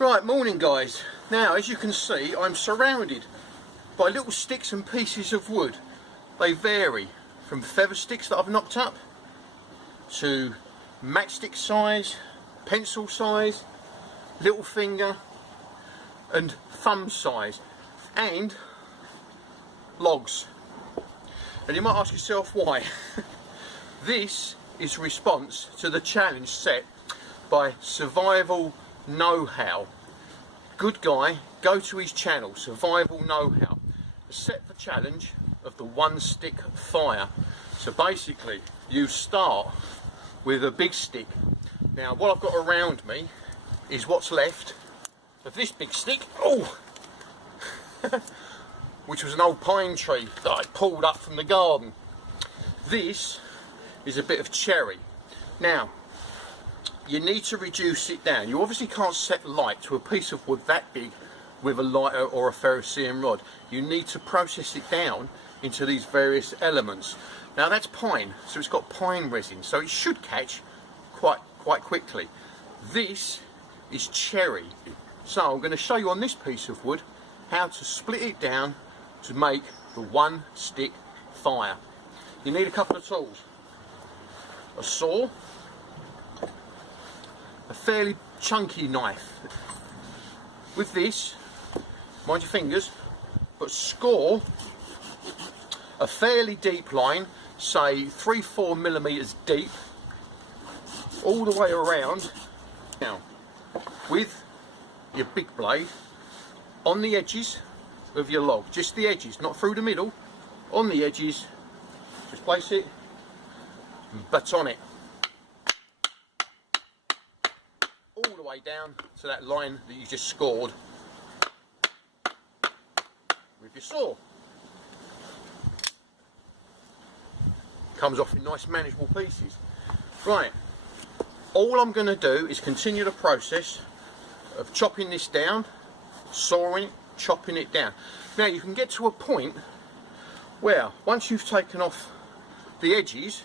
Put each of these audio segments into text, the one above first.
Right, morning guys. Now as you can see I'm surrounded by little sticks and pieces of wood. They vary from feather sticks that I've knocked up to matchstick size, pencil size, little finger and thumb size, and logs. And you might ask yourself why. This is response to the challenge set by Survival Know-How. Good guy, go to his channel, Survival Know-How. Set the challenge of the one stick fire. So basically you start with a big stick. Now what I've got around me is what's left of this big stick, which was an old pine tree that I pulled up from the garden. This is a bit of cherry. Now you need to reduce it down. You obviously can't set light to a piece of wood that big with a lighter or a ferrocerium rod. You need to process it down into these various elements. Now that's pine, so it's got pine resin, so it should catch quite quickly. This is cherry, so I'm going to show you on this piece of wood how to split it down to make the one stick fire. You need a couple of tools: a saw, a fairly chunky knife. With this, mind your fingers, but score a fairly deep line, say 3-4 millimeters deep, all the way around. Now, with your big blade, on the edges of your log, just the edges, not through the middle, on the edges, just place it and baton it all the way down to that line that you just scored with your saw. Comes off in nice manageable pieces. Right, all I'm going to do is continue the process of chopping this down, sawing it, chopping it down. Now you can get to a point where once you've taken off the edges,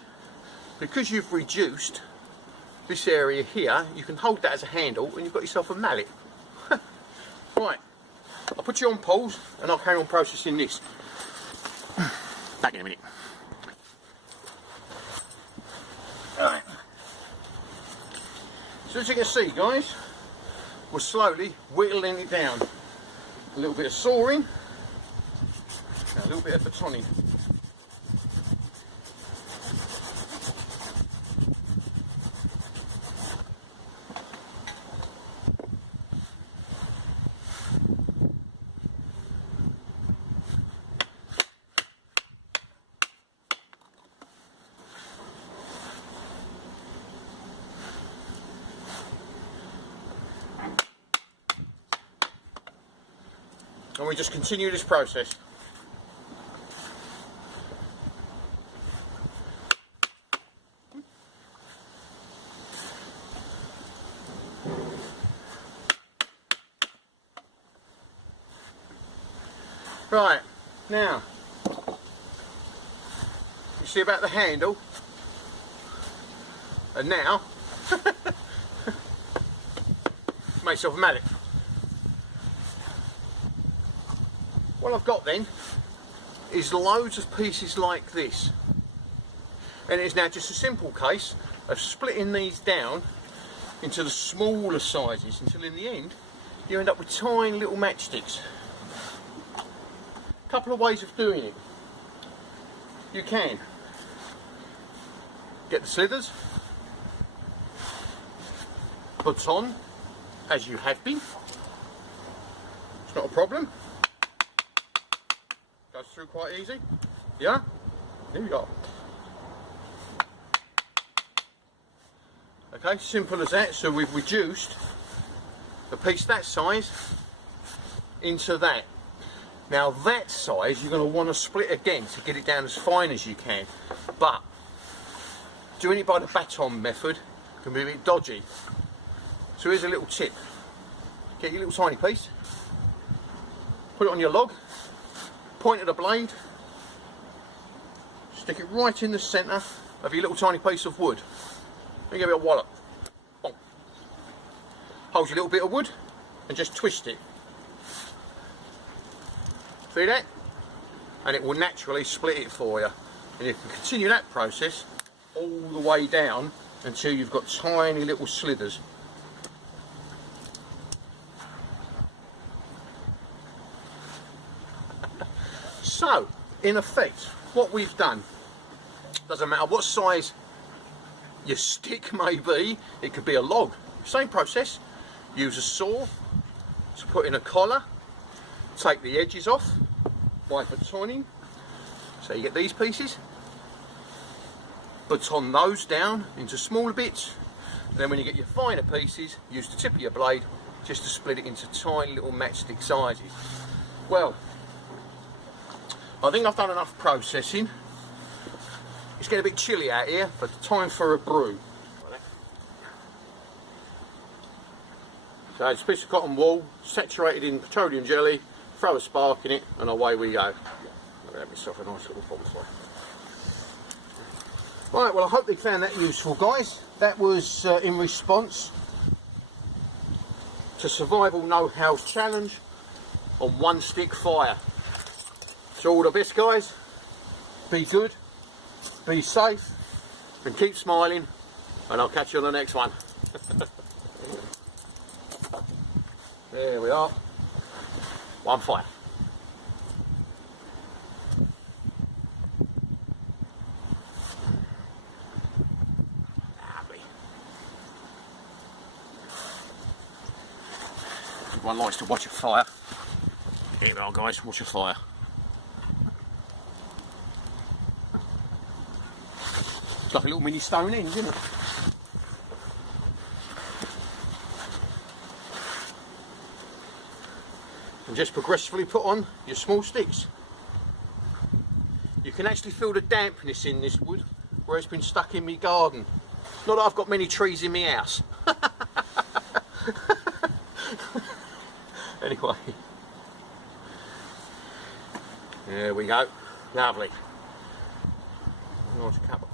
because you've reduced this area here, you can hold that as a handle and you've got yourself a mallet. Right, I'll put you on pause and I'll carry on processing this. Back in a minute. Right. So as you can see guys, we're slowly whittling it down. A little bit of sawing, a little bit of batoning. And we just continue this process. Right, now, you see about the handle, and now, make yourself a mallet. What I've got then is loads of pieces like this, and it's now just a simple case of splitting these down into the smaller sizes until in the end you end up with tiny little matchsticks. A couple of ways of doing it. You can get the slithers, baton as you have been, it's not a problem. Goes through quite easy. Yeah? Here we go. Okay, simple as that. So we've reduced the piece that size into that. Now that size you're going to want to split again to get it down as fine as you can. But doing it by the baton method can be a bit dodgy. So here's a little tip. Get your little tiny piece, put it on your log, point of the blade, stick it right in the centre of your little tiny piece of wood. Then give it a wallop. Bonk. Hold your little bit of wood, and just twist it. See that? And it will naturally split it for you. And you can continue that process all the way down until you've got tiny little slithers. So, in effect, what we've done, doesn't matter what size your stick may be, it could be a log, same process. Use a saw to put in a collar, take the edges off by batoning, so you get these pieces, baton those down into smaller bits, and then when you get your finer pieces, use the tip of your blade just to split it into tiny little matchstick sizes. Well, I think I've done enough processing. It's getting a bit chilly out here, but time for a brew. So it's a piece of cotton wool, saturated in petroleum jelly, throw a spark in it, and away we go. I'll have myself a nice little bonfire. Right, well I hope they found that useful, guys. That was in response to Survival Know-How Challenge on one stick fire. So all the best, guys. Be good, be safe, and keep smiling, and I'll catch you on the next one. There we are. One fire. Lovely. Everyone likes to watch a fire. Here we are, guys, watch a fire. It's like a little mini Stonehenge, isn't it? And just progressively put on your small sticks. You can actually feel the dampness in this wood where it's been stuck in my garden. Not that I've got many trees in my house. Anyway, there we go. Lovely. Nice cup of